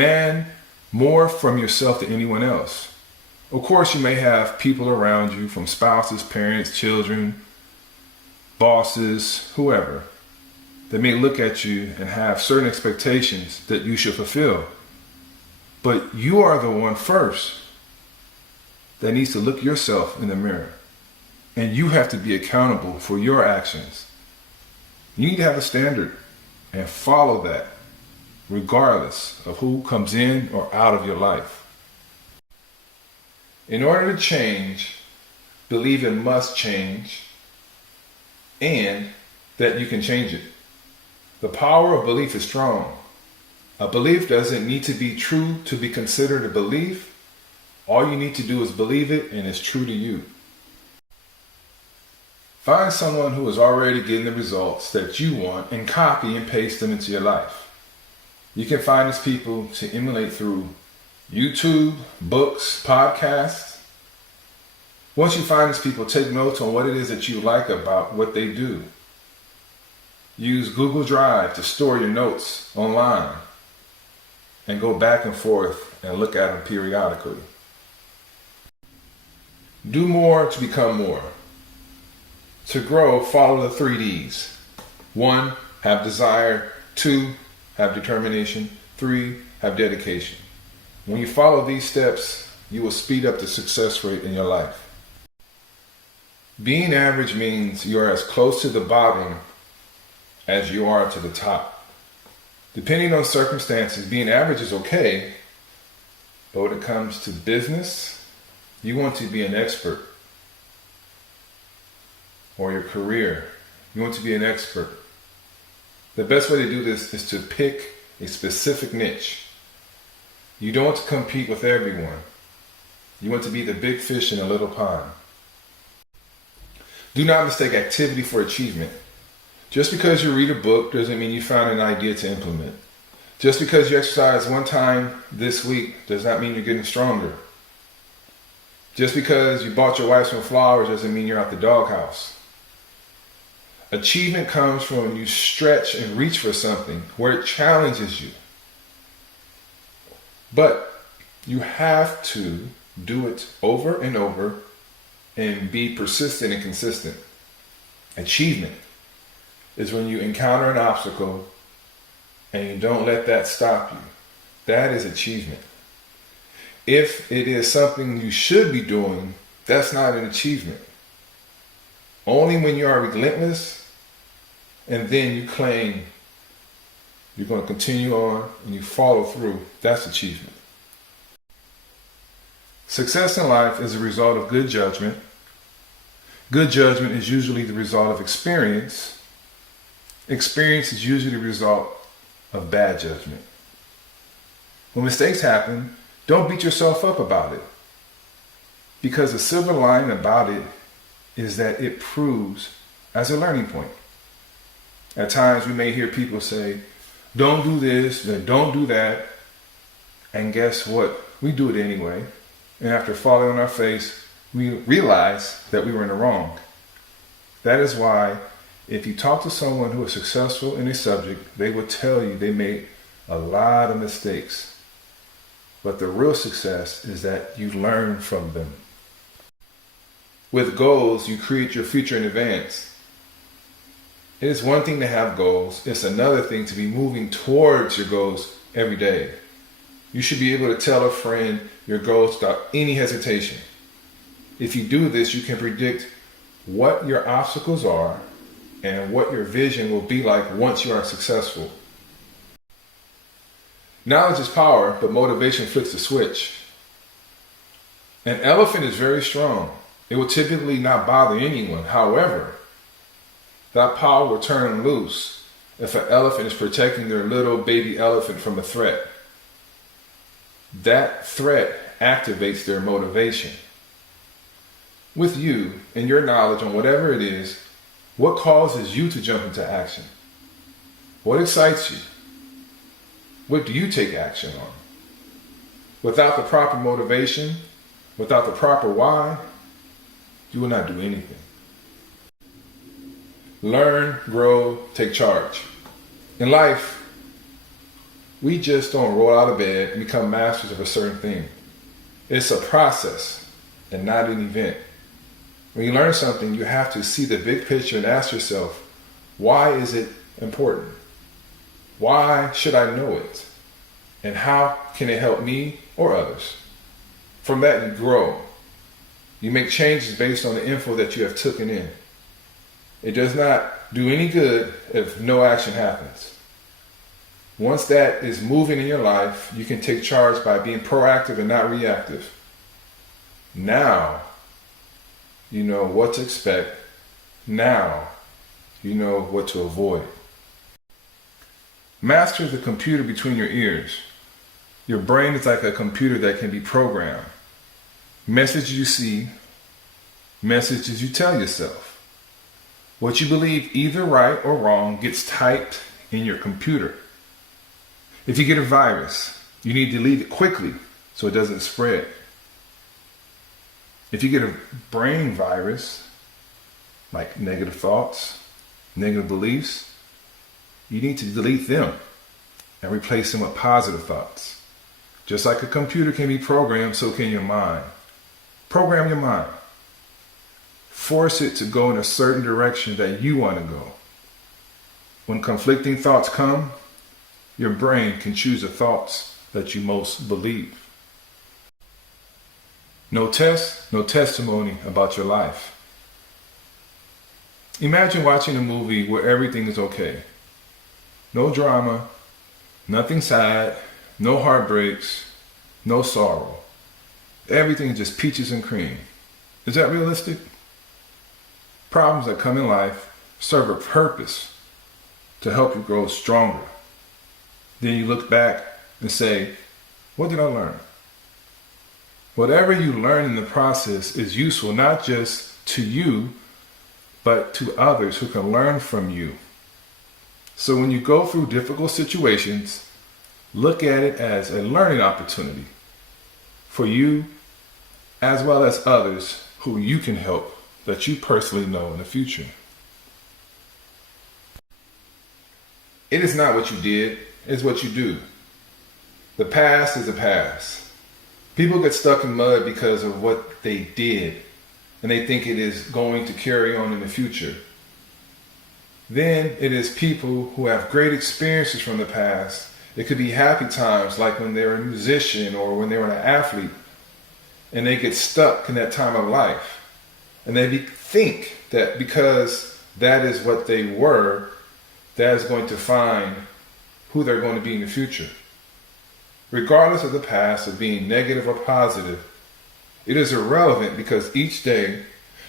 demand more from yourself than anyone else. Of course, you may have people around you, from spouses, parents, children, bosses, whoever. They may look at you and have certain expectations that you should fulfill. But you are the one first that needs to look yourself in the mirror. And you have to be accountable for your actions. You need to have a standard and follow that, regardless of who comes in or out of your life. In order to change, believe it must change and that you can change it. The power of belief is strong. A belief doesn't need to be true to be considered a belief. All you need to do is believe it and it's true to you. Find someone who is already getting the results that you want and copy and paste them into your life. You can find these people to emulate through YouTube, books, podcasts. Once you find these people, take notes on what it is that you like about what they do. Use Google Drive to store your notes online and go back and forth and look at them periodically. Do more to become more. To grow, follow the 3D's. 1, have desire. 2, have determination. 3, have dedication. When you follow these steps, you will speed up the success rate in your life. Being average means you are as close to the bottom as you are to the top. Depending on circumstances, being average is okay, but when it comes to business, you want to be an expert. Or your career, you want to be an expert. The best way to do this is to pick a specific niche. You don't want to compete with everyone. You want to be the big fish in a little pond. Do not mistake activity for achievement. Just because you read a book doesn't mean you found an idea to implement. Just because you exercise one time this week does not mean you're getting stronger. Just because you bought your wife some flowers doesn't mean you're out the doghouse. Achievement comes from when you stretch and reach for something where it challenges you. But you have to do it over and over and be persistent and consistent. Achievement is when you encounter an obstacle and you don't let that stop you. That is achievement. If it is something you should be doing, that's not an achievement. Only when you are relentless and then you claim you're going to continue on and you follow through, that's achievement. Success in life is a result of good judgment. Good judgment is usually the result of experience. Experience is usually the result of bad judgment. When mistakes happen, don't beat yourself up about it. Because the silver lining about it is that it proves as a learning point. At times we may hear people say, don't do this, then don't do that. And guess what? We do it anyway. And after falling on our face, we realize that we were in the wrong. That is why if you talk to someone who is successful in a subject, they will tell you they made a lot of mistakes. But the real success is that you learn from them. With goals, you create your future in advance. It is one thing to have goals. It's another thing to be moving towards your goals every day. You should be able to tell a friend your goals without any hesitation. If you do this, you can predict what your obstacles are and what your vision will be like once you are successful. Knowledge is power, but motivation flips the switch. An elephant is very strong. It will typically not bother anyone. However, that power will turn loose if an elephant is protecting their little baby elephant from a threat. That threat activates their motivation. With you and your knowledge on whatever it is, what causes you to jump into action? What excites you? What do you take action on? Without the proper motivation, without the proper why, you will not do anything. Learn, grow, take charge. In life, We just don't roll out of bed and become masters of a certain thing. It's a process and not an event. When you learn something, you have to see the big picture and ask yourself, why is it important? Why should I know it? And how can it help me or others? From that, you grow. You make changes based on the info that you have taken in. It does not do any good if no action happens. Once that is moving in your life, you can take charge by being proactive and not reactive. Now, you know what to expect. Now, you know what to avoid. Master the computer between your ears. Your brain is like a computer that can be programmed. Messages you see, messages you tell yourself. What you believe, either right or wrong, gets typed in your computer. If you get a virus, you need to delete it quickly so it doesn't spread. If you get a brain virus, like negative thoughts, negative beliefs, you need to delete them and replace them with positive thoughts. Just like a computer can be programmed, so can your mind. Program your mind. Force it to go in a certain direction that you want to go. When conflicting thoughts come, your brain can choose the thoughts that you most believe. No test, no testimony about your life. Imagine watching a movie where everything is okay. No drama, nothing sad, no heartbreaks, no sorrow. Everything is just peaches and cream. Is that realistic? Problems that come in life serve a purpose to help you grow stronger. Then you look back and say, what did I learn? Whatever you learn in the process is useful not just to you, but to others who can learn from you. So when you go through difficult situations, look at it as a learning opportunity for you as well as others who you can help that you personally know in the future. It is not what you did, it's what you do. The past is the past. People get stuck in mud because of what they did, and they think it is going to carry on in the future. Then it is people who have great experiences from the past. It could be happy times like when they were a musician or when they were an athlete, and they get stuck in that time of life. And they think that because that is what they were, that is going to define who they're going to be in the future. Regardless of the past of being negative or positive, it is irrelevant because each day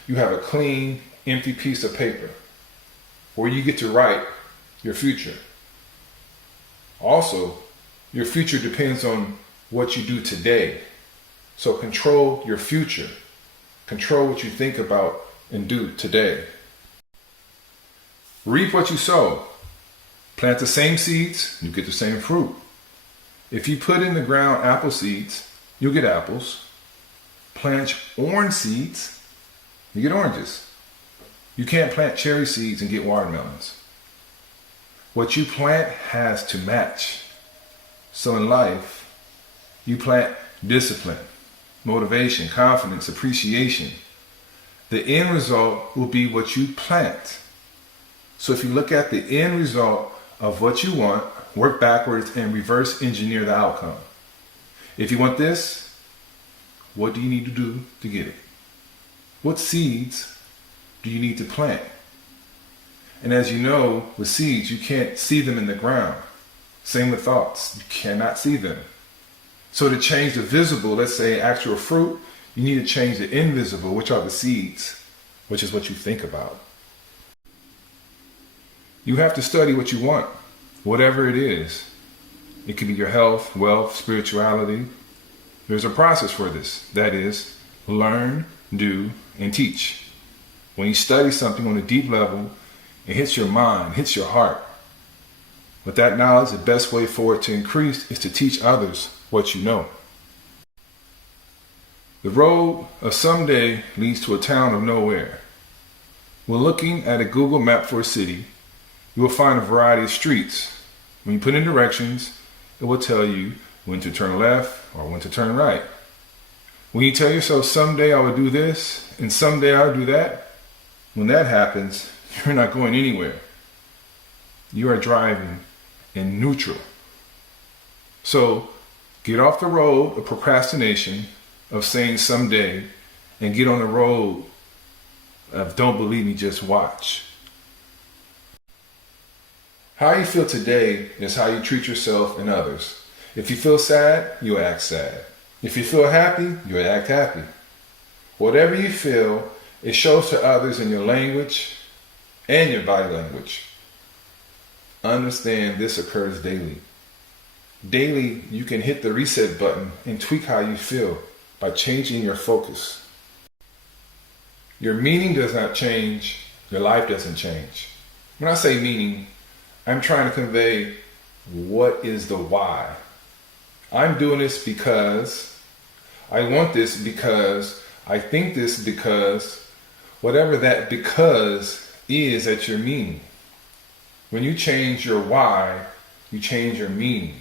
you have a clean, empty piece of paper where you get to write your future. Also, your future depends on what you do today. So control your future. Control what you think about and do today. Reap what you sow. Plant the same seeds, you get the same fruit. If you put in the ground apple seeds, you'll get apples. Plant orange seeds, you get oranges. You can't plant cherry seeds and get watermelons. What you plant has to match. So in life, you plant discipline, motivation, confidence, appreciation. The end result will be what you plant. So if you look at the end result of what you want, work backwards and reverse engineer the outcome. If you want this, what do you need to do to get it? What seeds do you need to plant? And as you know, with seeds, you can't see them in the ground. Same with thoughts. You cannot see them. So to change the visible, let's say actual fruit, you need to change the invisible, which are the seeds, which is what you think about. You have to study what you want, whatever it is. It could be your health, wealth, spirituality. There's a process for this. That is, learn, do, and teach. When you study something on a deep level, it hits your mind, hits your heart. With that knowledge, the best way for it to increase is to teach others what you know. The road of someday leads to a town of nowhere. When looking at a Google map for a city, you will find a variety of streets. When you put in directions, it will tell you when to turn left or when to turn right. When you tell yourself, someday I will do this and someday I'll do that, when that happens, you're not going anywhere. You are driving in neutral. So get off the road of procrastination, of saying someday, and get on the road of don't believe me, just watch. How you feel today is how you treat yourself and others. If you feel sad, you'll act sad. If you feel happy, you'll act happy. Whatever you feel, it shows to others in your language and your body language. Understand this occurs daily. Daily, you can hit the reset button and tweak how you feel by changing your focus. Your meaning does not change, your life doesn't change. When I say meaning, I'm trying to convey what is the why. I'm doing this because, I want this because, I think this because, whatever that because is at your meaning. When you change your why, you change your meaning.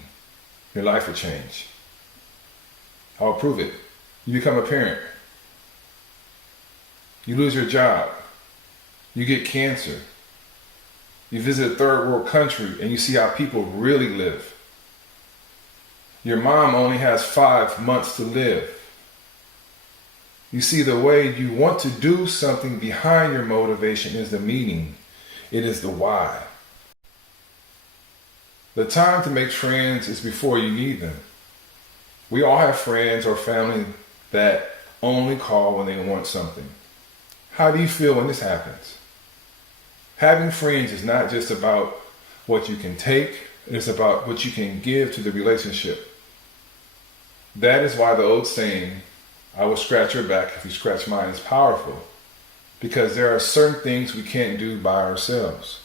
Your life will change. I'll prove it. You become a parent. You lose your job. You get cancer. You visit a third world country and you see how people really live. Your mom only has 5 months to live. You see, the way you want to do something behind your motivation is the meaning. It is the why. The time to make friends is before you need them. We all have friends or family that only call when they want something. How do you feel when this happens? Having friends is not just about what you can take, it's about what you can give to the relationship. That is why the old saying, I will scratch your back if you scratch mine, is powerful. Because there are certain things we can't do by ourselves.